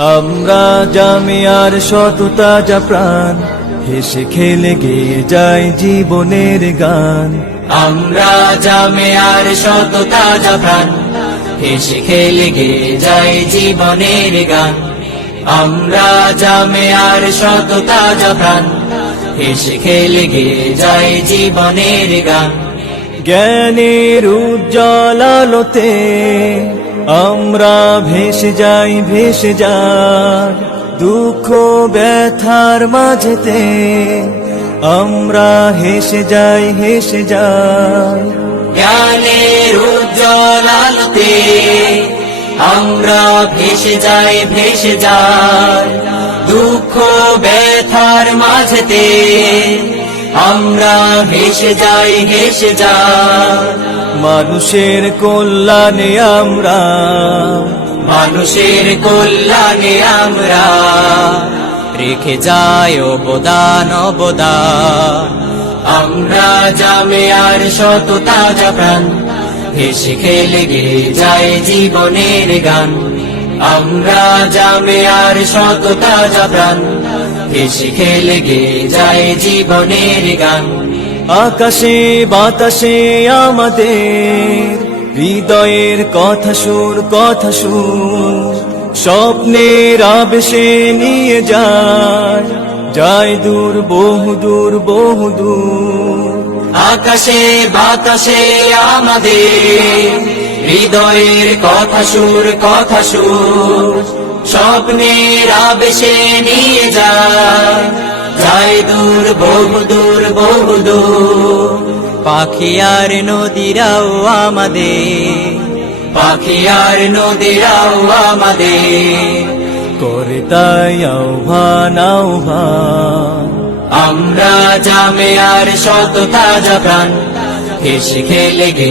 আমরা জামিয়ার শত তাজা প্রাণ, হেসে খেলে গেয়ে যায় জীবনের গান। আমরা জামিয়ার শত তাজা প্রাণ, হেসে খেলে গেয়ে যায় জীবনের গান। আমরা জামিয়ার শত তাজা প্রাণ, হেসে খেলে গেয়ে যায় জীবনের গান। জ্ঞানের উজ্জ্বল আলোতে আমরা ভেসে যাই, ভেসে যাই দুঃখ ব্যথার মাঝেতে আমরা হেসে যাই, হেসে যাই। জ্ঞানের উজ্জ্বল আলোতে আমরা ভেসে যাই, ভেসে যাই দুঃখ ব্যথার মাঝেতে আমরা হেসে যাই, হেসে যাই। মানুষের কল্যাণে আমরা, মানুষের কল্যাণে আমরা রেখে যাই অবদান, অবদান। আমরা জামিয়ার শত তাজা প্রাণ, হেসে খেলে গেয়ে যায় জীবনের গান। আমরা জামিয়ার শত তাজা প্রাণ, হেসে খেলে গেয়ে যায় জীবনের গান। আকাশে বাতাসে আমাদের হৃদয়ের কথা সুর, কথা সুর স্বপ্নের আবেশে নিয়ে যায়, যায় দূর, বহুদূর, বহুদূর। আকাশে বাতাসে আমাদের হৃদয়ের কথা সুর, কথা সুর স্বপ্নের আবেশে নিয়ে যায়, যায় দূর, বহুদূর, বহুদূর। পাখি আর নদীরাও আমাদের, পাখি আর নদীরাও আমাদের করে তাই আহ্বান, আহ্বান। আমরা জামিয়ার শত তাজা প্রাণ, হেসে খেলে